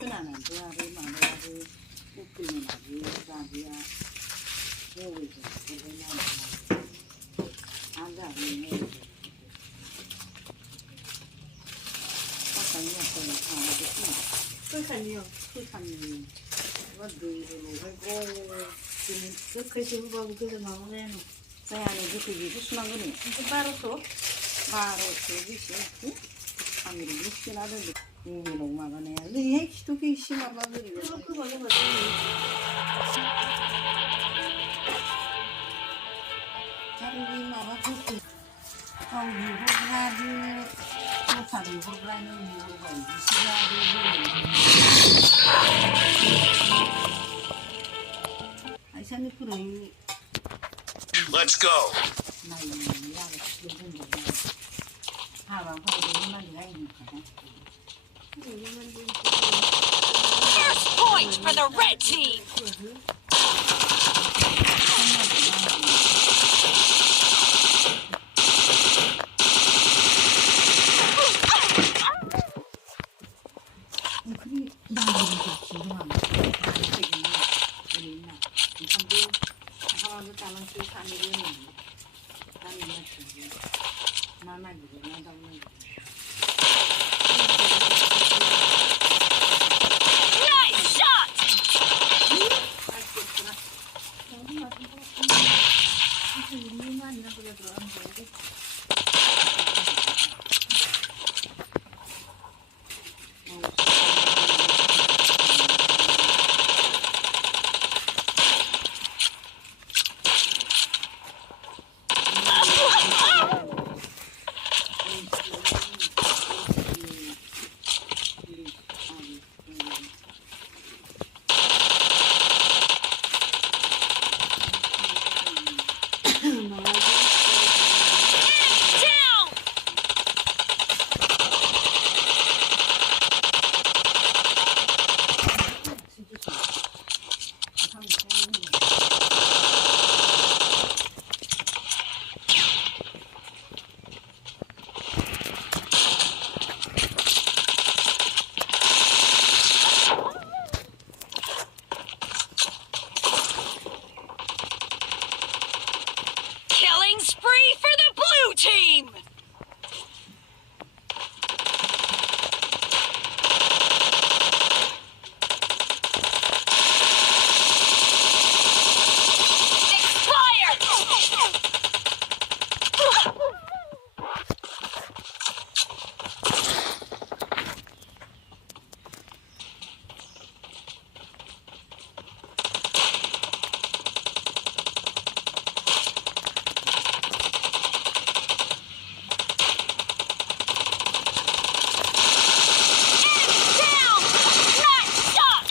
Kınanan duvarı bu kılına zabiya böyle aga ne akan ya ko ana de ku kan yo wa de lo ko kin ka shi ba bu da ma ne no sai ana de ku ji su mangani ko baro so bi shi amiri ni na de ni lo ma ne le hiç to ki shi ma ba de Cari mama tutti, kau hibur lagi, kau tak hibur lagi, hibur lagi, Aisyah ni kurang. Let's go. Mai ya, belum belum. Abang kau belum mandi lagi kan? First point for the red team. Nice shot. Down. Killing spree for the blue team. Expired. Down. Nice shot.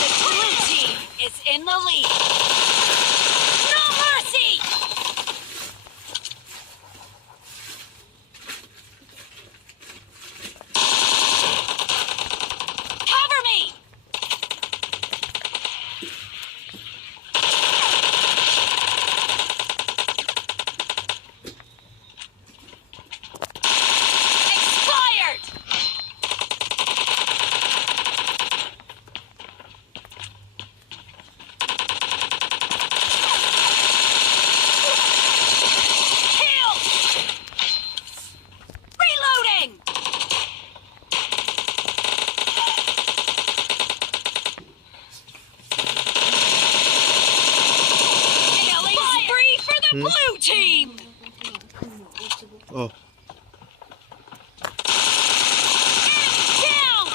The blue team is in the lead. No mercy. Cover me. Expired. Blue team! 어. Down!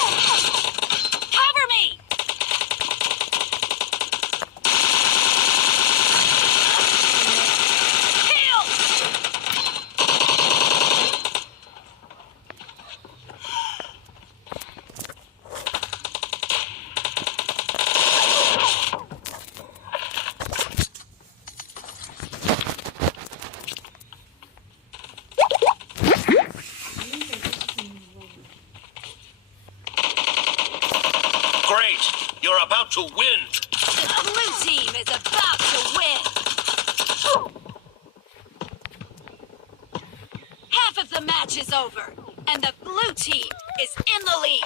Cover me! Kill! Great. You're about to win. The blue team is about to win! Half of the match is over, and the blue team is in the lead.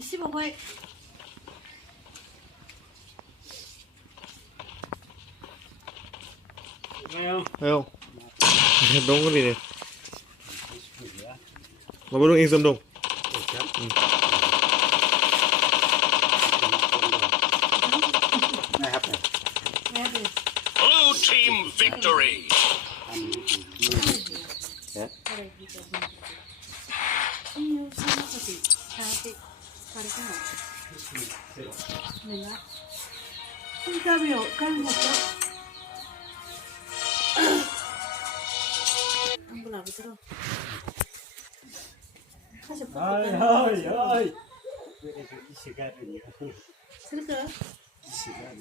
씹어봐. Thấy không? Đúng cái gì này. Mà có được yên tâm đâu. Blue team victory. 이거 생각하지. 자기 가르치나. 내가 흰감이 먹어. 안 불러 안 들어. 사실 Ôi 뻑뻑해. ôi ôi. Cái sigaret này. 쓸까? Sigaret.